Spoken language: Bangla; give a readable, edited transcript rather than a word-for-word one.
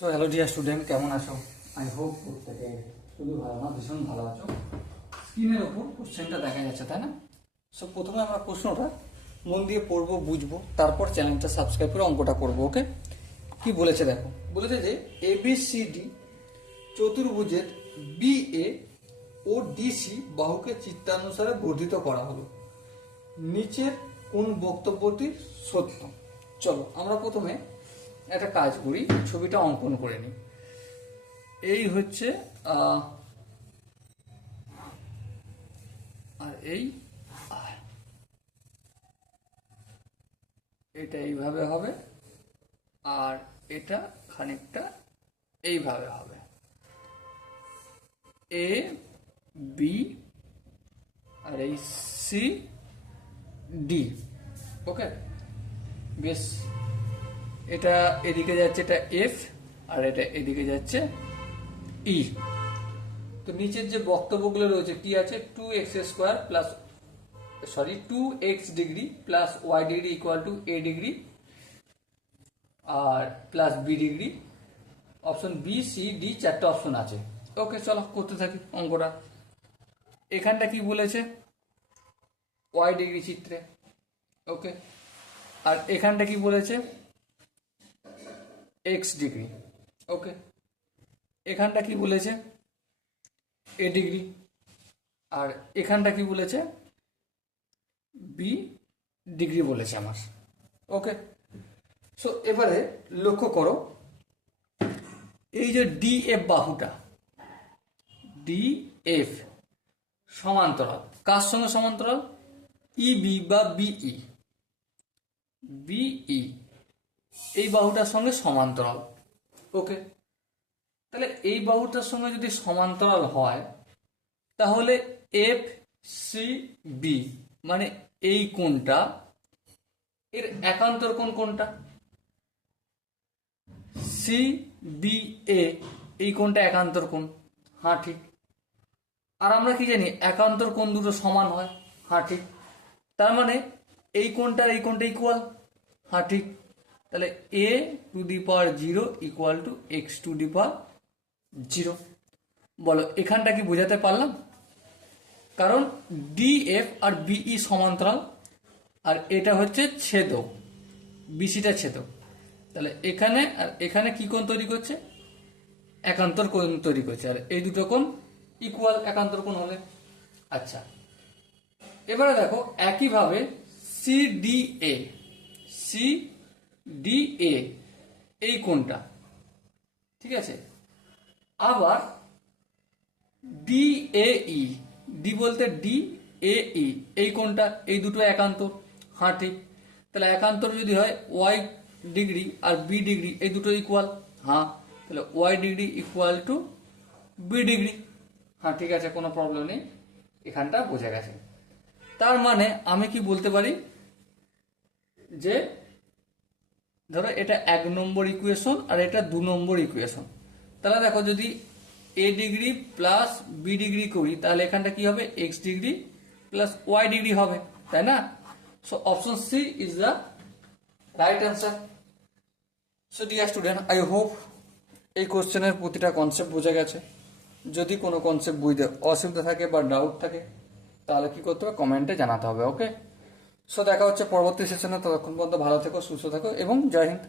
তো হ্যালো ডিয়ার স্টুডেন্ট, কেমন আছো? আই হোপ প্রত্যেকে শুধু ভালো না, ভীষণ ভালো আছো। স্ক্রিনের ওপর কোশ্চেনটা দেখা যাচ্ছে, তাই না? সো প্রথমে আমরা প্রশ্নটা মন দিয়ে পড়বো, বুঝবো, তারপর চ্যানেলটা সাবস্ক্রাইব করে অঙ্কটা করবো। ওকে, কি বলেছে দেখো। বলেছে যে ABCD চতুর্ভুজের BA ও DC বাহুকে চিত্রানুসারে বর্ধিত করা হলো, নিচের কোন বক্তব্যটি সত্য? চলো আমরা প্রথমে একটা কাজ করি, ছবিটা অঙ্কন করে নিই। এই হচ্ছে আর এটা এইভাবে হবে, আর এটা খানিকটা এইভাবে হবে। A B আর এই C D। ওকে, বেশ। এটা এদিকে যাচ্ছে, এটা F, আর এটা এদিকে যাচ্ছে E। তো নিচের যে বক্তব্যগুলো রয়েছে কি আছে, 2x² plus 2x degree plus y degree equal to a degree আর plus b degree. Option B, C, D, চারটে অপশন আছে। ওকে, চলো করতে থাকি অঙ্কটা। এখানটা কি বলেছে, y ডিগ্রি চিত্রে। ওকে, আর এখানটা কি বলেছে, x ডিগ্রি। ওকে, এখানটা কি বলেছে, a ডিগ্রি, আর এখানটা কি বলেছে, বি ডিগ্রি বলেছে আমার। ওকে, সো এবারে লক্ষ্য করো, এই যে ডিএফ বাহুটা, ডিএফ সমান্তরাল কার সঙ্গে সমান্তরাল? ইবি বা বিই, বিই এই বাহুটার সঙ্গে সমান্তরাল। ওকে, তাহলে এই বাহুটার সঙ্গে যদি সমান্তরাল হয়, তাহলে এফ সি বি মানে এই কোণটা, এর একান্তর কোণ কোনটা? সি বি এ, এই কোণটা একান্তর কোণ। হ্যাঁ ঠিক। আর আমরা কি জানি, একান্তর কোণ দুটো সমান হয়। হ্যাঁ ঠিক। তার মানে এই কোণটা এই কোণটা ইকুয়াল। হ্যাঁ ঠিক। তাহলে a⁴ ইকুয়াল টু x⁴। বলো এখানটা কি বোঝাতে পারলাম? কারণ ডিএফ আর বিই সমান্তরাল, আর এটা হচ্ছে ছেদক, বিসিটা ছেদক। তাহলে এখানে আর এখানে কি কোণ তৈরি করছে? একান্তর কোণ তৈরি করছে। আর এই দুটো কোণ ইকুয়াল একান্তর কোণ হলে। আচ্ছা, এবারে দেখো একইভাবে সিডিএ, সিডিএ এই কোণটা, ঠিক আছে। আবার ডিএই, ডি বলতে ডিএই এই কোণটা, এই দুটো একান্তর। হ্যাঁ ঠিক। তাহলে একান্তর যদি হয় ওয়াই ডিগ্রি আর বি ডিগ্রি, এই দুটো ইকুয়াল। হ্যাঁ, তাহলে Y degree equal to B degree. হ্যাঁ ঠিক আছে, কোনো প্রবলেম নেই, এখানটা বোঝা গেছে। তার মানে আমি কি বলতে পারি যে, ধরো এটা 1 নম্বর ইকুয়েশন আর এটা 2 নম্বর ইকুয়েশন। তাহলে দেখো যদি A degree plus B degree করি, তাহলে এখানটা কি হবে, X degree plus Y degree হবে, তাই না? So option C is the right answer. So dear student, I hope এই কোশ্চেনের প্রতিটা কনসেপ্ট বোঝা গেছে। যদি কোনো কনসেপ্ট বুঝতে অসুবিধা থাকে বা ডাউট থাকে, তাহলে কি করতে হবে, কমেন্টে জানাতে হবে। ওকে, সো দেখা হচ্ছে পরবর্তী সেশনে। ততক্ষণ পর্যন্ত ভালো থেকো, সুস্থ থাকো এবং জয় হিন্দ।